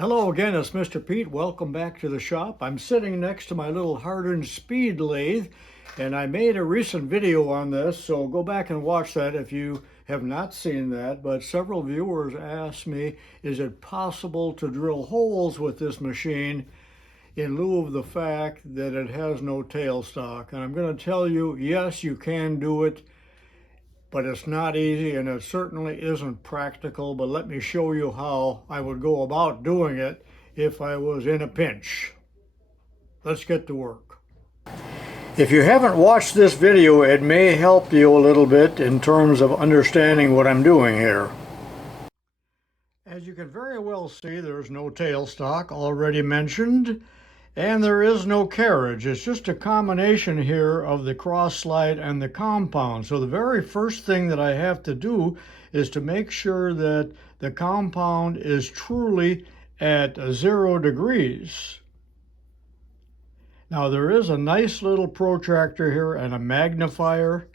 Hello again, it's Mr. Pete. Welcome back to the shop. I'm sitting next to my little Hardinge speed lathe, and I made a recent video on this, so go back and watch that if you have not seen that. But several viewers asked me, is it possible to drill holes with this machine in lieu of the fact that it has no tailstock? And I'm going to tell you, yes, you can do it, but it's not easy and it certainly isn't practical. But let me show you how I would go about doing it if I was in a pinch. Let's get to work. If you haven't watched this video, it may help you a little bit in terms of understanding what I'm doing here. As you can very well see, there's no tailstock, already mentioned, and there is no carriage. It's just a combination here of the cross slide and the compound. So the very first thing that I have to do is to make sure that the compound is truly at 0 degrees. Now there is a nice little protractor here and a magnifier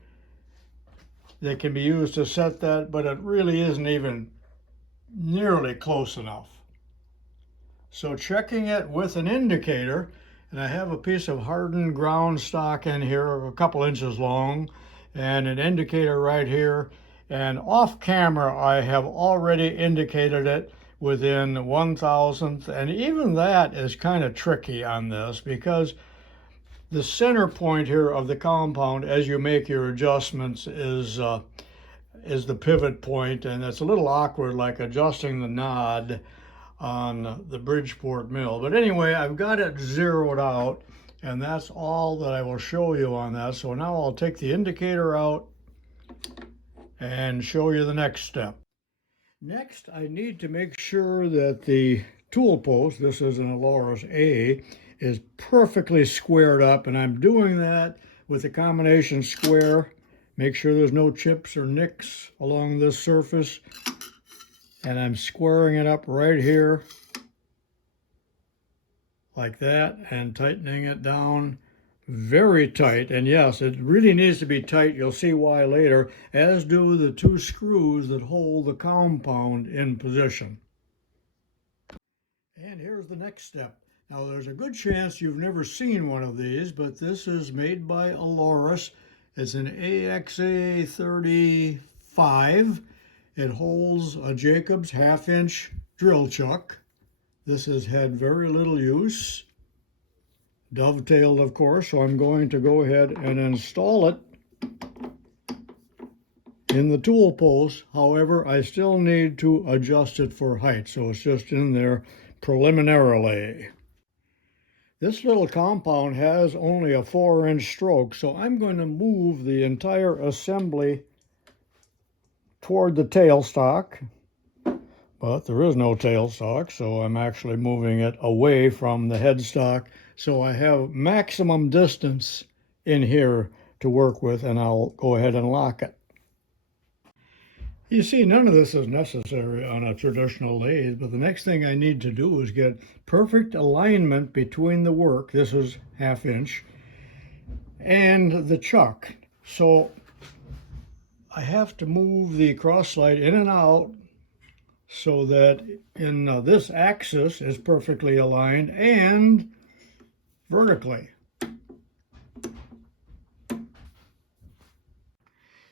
that can be used to set that, but it really isn't even nearly close enough. So checking it with an indicator, and I have a piece of hardened ground stock in here, a couple inches long, and an indicator right here. And off camera, I have already indicated it within 1,000th, and even that is kind of tricky on this because the center point here of the compound, as you make your adjustments, is the pivot point, and it's a little awkward, like adjusting the nod on the Bridgeport mill. But anyway, I've got it zeroed out, and that's all that I will show you on that. So now I'll take the indicator out and show you the next step. Next, I need to make sure that the tool post, this is an Aloris A, is perfectly squared up, and I'm doing that with the combination square. Make sure there's no chips or nicks along this surface. And I'm squaring it up right here like that and tightening it down very tight. And yes, it really needs to be tight. You'll see why later, as do the 2 screws that hold the compound in position. And here's the next step. Now there's a good chance you've never seen one of these, but this is made by Aloris. It's an AXA 35. It holds a Jacobs 1/2-inch drill chuck. This has had very little use. Dovetailed, of course, so I'm going to go ahead and install it in the tool post. However, I still need to adjust it for height, so it's just in there preliminarily. This little compound has only a 4-inch stroke, so I'm going to move the entire assembly toward the tailstock, but there is no tailstock, so I'm actually moving it away from the headstock, so I have maximum distance in here to work with, and I'll go ahead and lock it. You see, none of this is necessary on a traditional lathe, but the next thing I need to do is get perfect alignment between the work, this is 1/2 inch, and the chuck. So I have to move the cross slide in and out so that in this axis is perfectly aligned and vertically.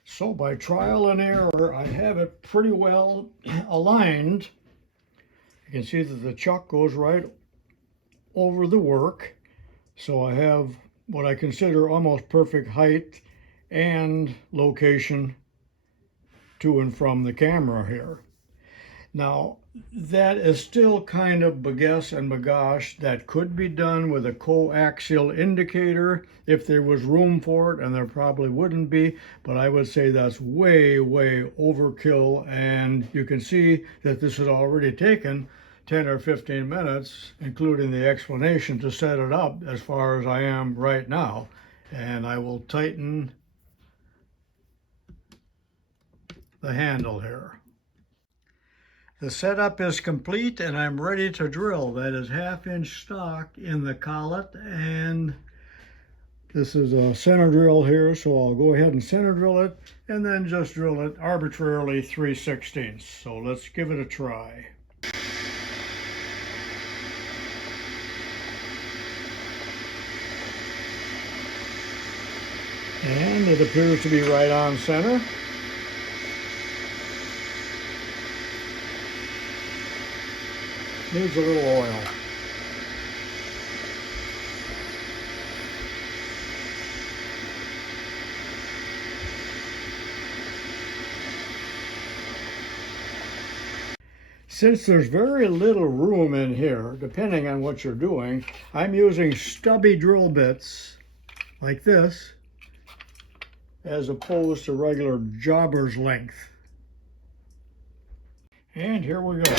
So by trial and error, I have it pretty well aligned. You can see that the chuck goes right over the work. So I have what I consider almost perfect height and location to and from the camera here. Now, that is still kind of baguesse and bagosh. That could be done with a coaxial indicator if there was room for it, and there probably wouldn't be, but I would say that's way, way overkill. And you can see that this has already taken 10 or 15 minutes, including the explanation, to set it up as far as I am right now. And I will tighten the handle here. The setup is complete and I'm ready to drill. That is 1/2 inch stock in the collet, and this is a center drill here, so I'll go ahead and center drill it and then just drill it arbitrarily 3/16. So let's give it a try. And it appears to be right on center. Needs a little oil. Since there's very little room in here, depending on what you're doing, I'm using stubby drill bits like this as opposed to regular jobber's length. And here we go.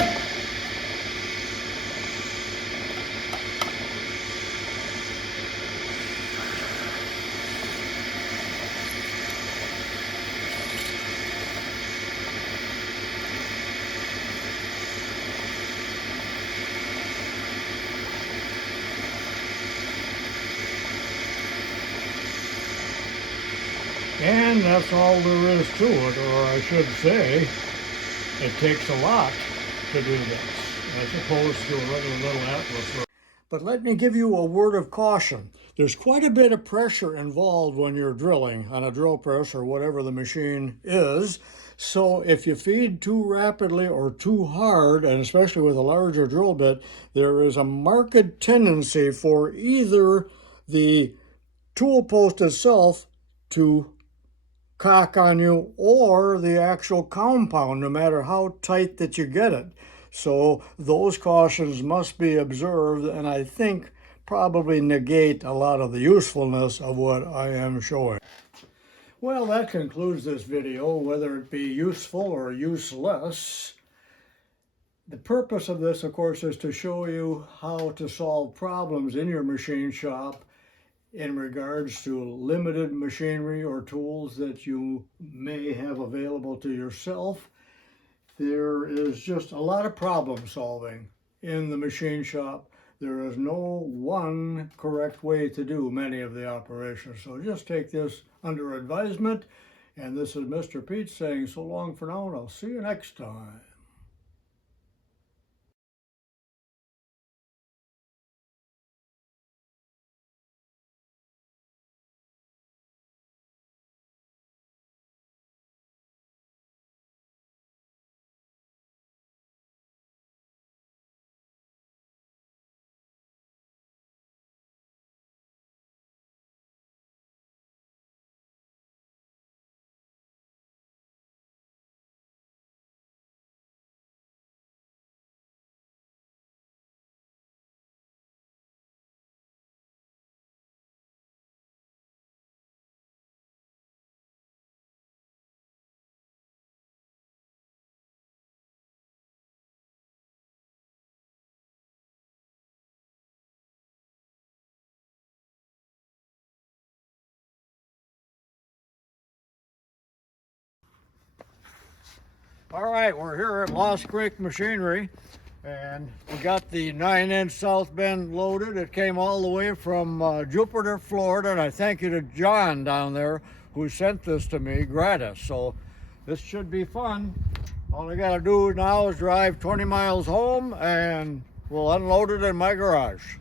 And that's all there is to it, or I should say, it takes a lot to do this, as opposed to a regular little atlas. But let me give you a word of caution. There's quite a bit of pressure involved when you're drilling on a drill press or whatever the machine is. So if you feed too rapidly or too hard, and especially with a larger drill bit, there is a marked tendency for either the tool post itself to cock on you or the actual compound, no matter how tight that you get it. So those cautions must be observed, and I think probably negate a lot of the usefulness of what I am showing. Well, that concludes this video, whether it be useful or useless. The purpose of this, of course, is to show you how to solve problems in your machine shop in regards to limited machinery or tools that you may have available to yourself. There is just a lot of problem solving in the machine shop. There is no one correct way to do many of the operations. So just take this under advisement. And this is Mr. Pete saying so long for now, and I'll see you next time. All right, we're here at Lost Creek Machinery, and we got the 9-inch South Bend loaded. It came all the way from Jupiter, Florida, and I thank you to John down there who sent this to me gratis. So this should be fun. All I gotta do now is drive 20 miles home, and we'll unload it in my garage.